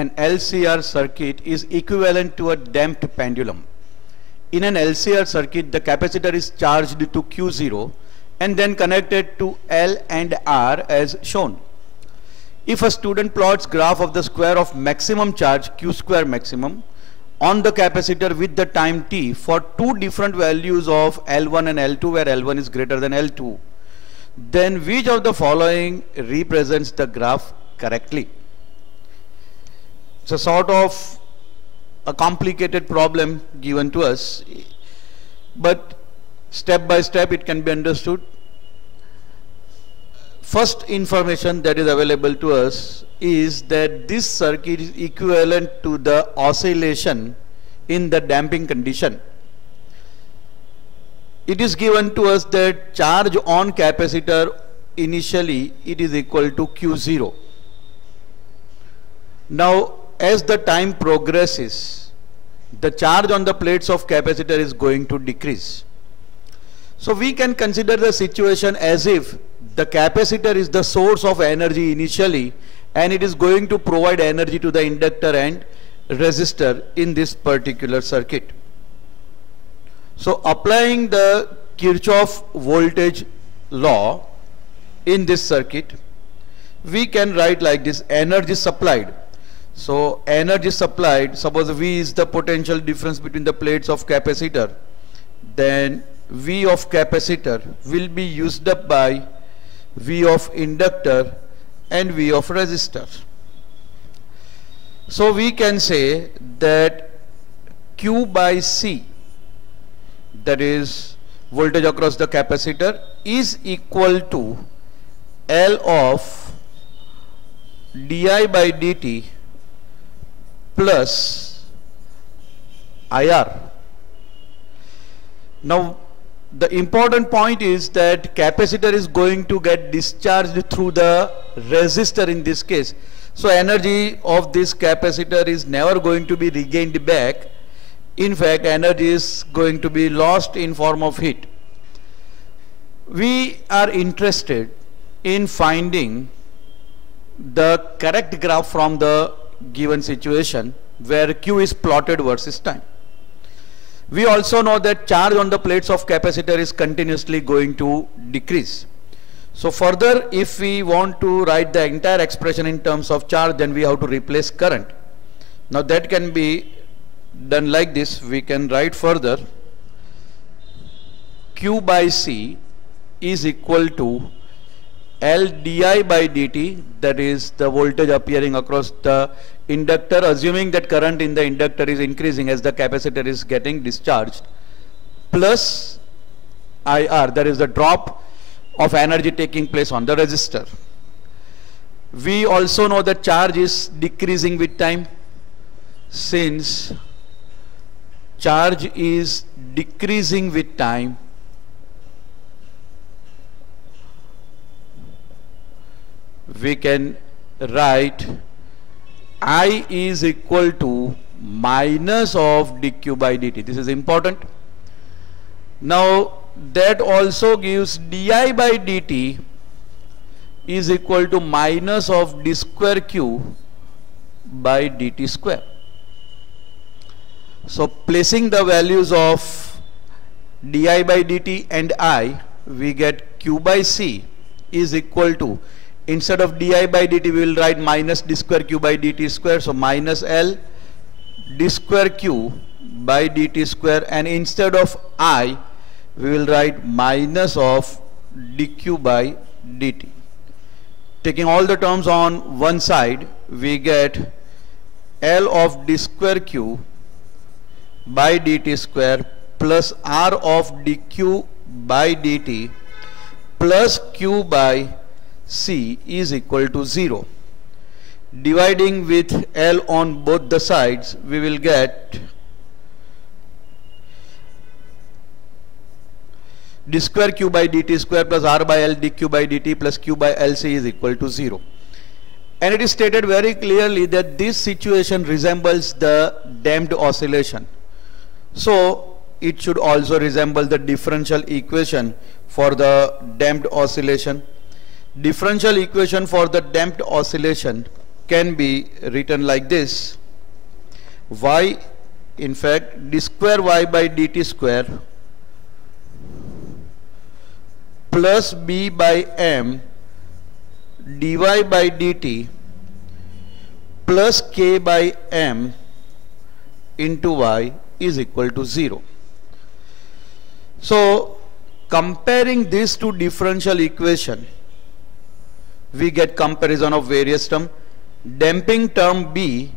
an LCR circuit is equivalent to a damped pendulum. In an LCR circuit, the capacitor is charged to Q0 and then connected to L and R as shown. If a student plots graph of the square of maximum charge Q square maximum on the capacitor with the time t for two different values of L1 and L2 where L1 is greater than L2, then which of the following represents the graph correctly? It's a sort of a complicated problem given to us, but step by step it can be understood. First information that is available to us is that this circuit is equivalent to the oscillation in the damping condition. It is given to us that charge on capacitor initially it is equal to Q0. Now as the time progresses, the charge on the plates of capacitor is going to decrease. So we can consider the situation as if the capacitor is the source of energy initially and it is going to provide energy to the inductor and resistor in this particular circuit. So applying the Kirchhoff voltage law in this circuit, we can write like this: energy supplied. So energy supplied, suppose V is the potential difference between the plates of capacitor, then V of capacitor will be used up by V of inductor and V of resistor. So we can say that Q by C, that is voltage across the capacitor, is equal to L of di by dt plus IR. Now the important point is that capacitor is going to get discharged through the resistor in this case. So energy of this capacitor is never going to be regained back. In fact, energy is going to be lost in form of heat. We are interested in finding the correct graph from the given situation where Q is plotted versus time. We also know that charge on the plates of capacitor is continuously going to decrease. So further, if we want to write the entire expression in terms of charge, then we have to replace current. Now that can be done like this. We can write further Q by C is equal to L di by dt, that is the voltage appearing across the inductor, assuming that current in the inductor is increasing as the capacitor is getting discharged, plus IR, that is the drop of energy taking place on the resistor. We also know that charge is decreasing with time. Since charge is decreasing with time, we can write I is equal to minus of dq by dt. This is important. Now that also gives di by dt is equal to minus of d square q by dt square. So placing the values of di by dt and I, we get q by c is equal to, instead of di by dt we will write minus d square q by dt square, so minus L d square q by dt square, and instead of I we will write minus of dq by dt. Taking all the terms on one side, we get L of d square q by dt square plus R of dq by dt plus q by C is equal to 0. Dividing with L on both the sides, we will get d square q by dt square plus R by L dq by dt plus q by LC is equal to 0. And it is stated very clearly that this situation resembles the damped oscillation. So it should also resemble the differential equation for the damped oscillation. Differential equation for the damped oscillation can be written like this: y, in fact, d square y by dt square plus b by m dy by dt plus k by m into y is equal to 0. So comparing these two differential equation, we get comparison of various term. Damping term B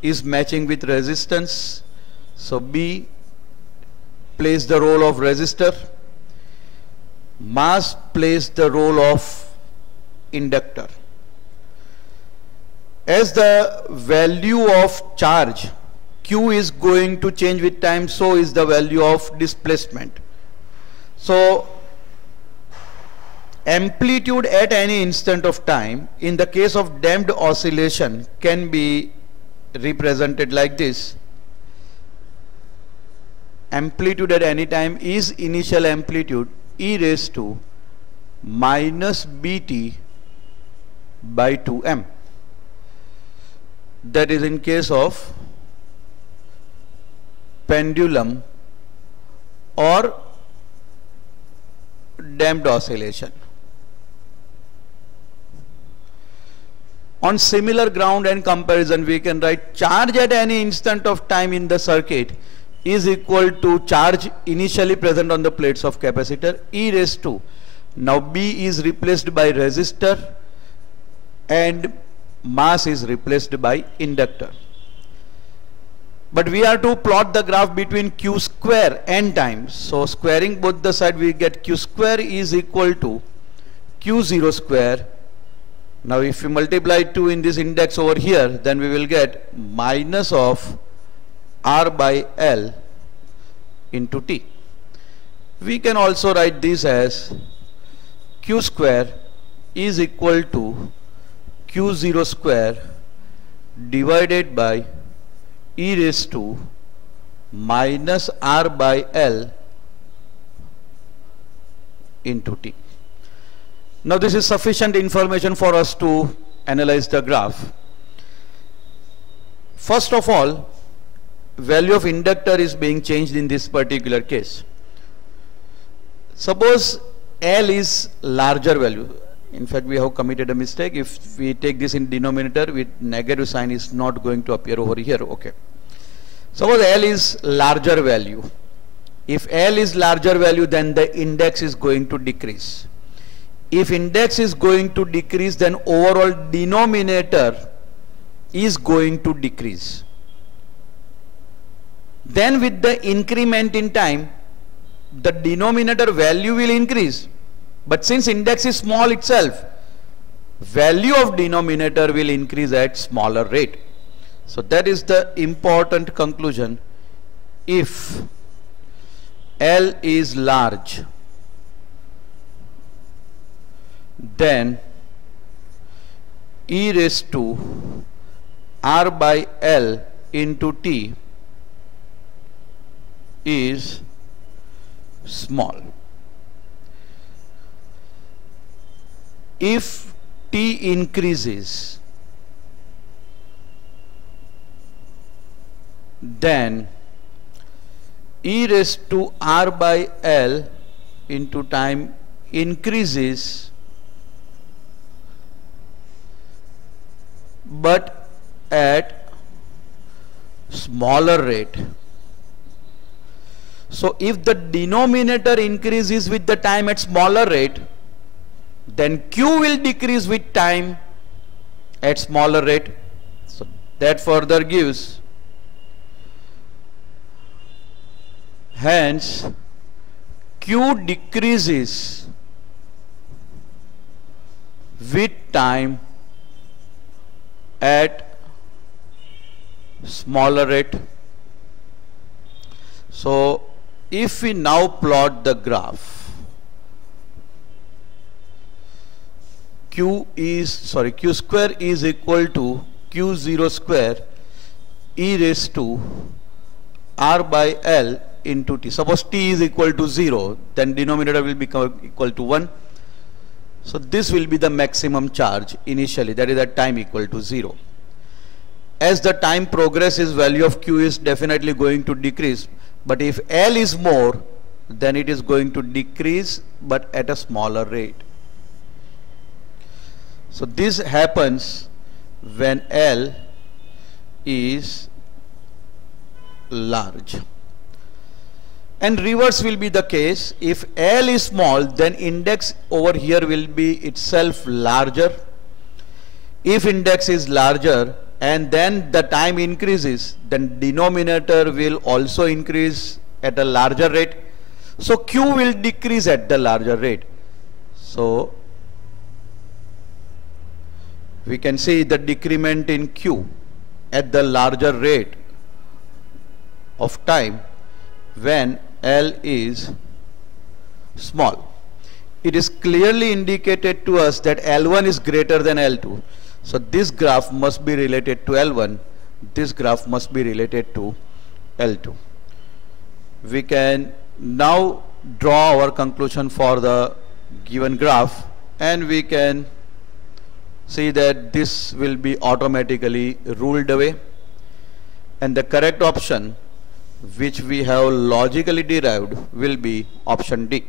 is matching with resistance, so B plays the role of resistor. Mass plays the role of inductor. As the value of charge Q is going to change with time, so is the value of displacement. So amplitude at any instant of time in the case of damped oscillation can be represented like this. Amplitude at any time is initial amplitude e raised to minus bt by 2m. That is in case of pendulum or damped oscillation. On similar ground and comparison, we can write charge at any instant of time in the circuit is equal to charge initially present on the plates of capacitor e raised to, now B is replaced by resistor and mass is replaced by inductor. But we are to plot the graph between Q square and time. So squaring both the side, we get Q square is equal to Q0 square. Now if we multiply 2 in this index over here, then we will get minus of R by L into T. We can also write this as Q square is equal to Q0 square divided by e raised to minus R by L into T. Now this is sufficient information for us to analyze the graph. First of all, value of inductor is being changed in this particular case. Suppose L is larger value. In fact, we have committed a mistake. If we take this in denominator, with negative sign is not going to appear over here. Okay. Suppose L is larger value. If L is larger value, then the index is going to decrease. If index is going to decrease, then overall denominator is going to decrease. Then with the increment in time, the denominator value will increase. But since index is small itself, value of denominator will increase at smaller rate. So that is the important conclusion. If L is large, then e raised to R by L into T is small. If T increases, then e raised to R by L into time increases, but at smaller rate. So if the denominator increases with the time at smaller rate, then Q will decrease with time at smaller rate. So that further gives, hence Q decreases with time at smaller rate. So if we now plot the graph, Q square is equal to Q0 square e raised to R by L into T. Suppose T is equal to 0, then denominator will become equal to 1. So this will be the maximum charge initially, that is at time equal to 0. As the time progresses, value of Q is definitely going to decrease, but if L is more, then it is going to decrease but at a smaller rate. So this happens when L is large. And reverse will be the case. If L is small, then index over here will be itself larger. If index is larger and then the time increases, then denominator will also increase at a larger rate. So Q will decrease at the larger rate. So we can see the decrement in Q at the larger rate of time when L is small. It is clearly indicated to us that L1 is greater than L2. So this graph must be related to L1. This graph must be related to L2. We can now draw our conclusion for the given graph, and we can see that this will be automatically ruled away, and the correct option which we have logically derived will be option D.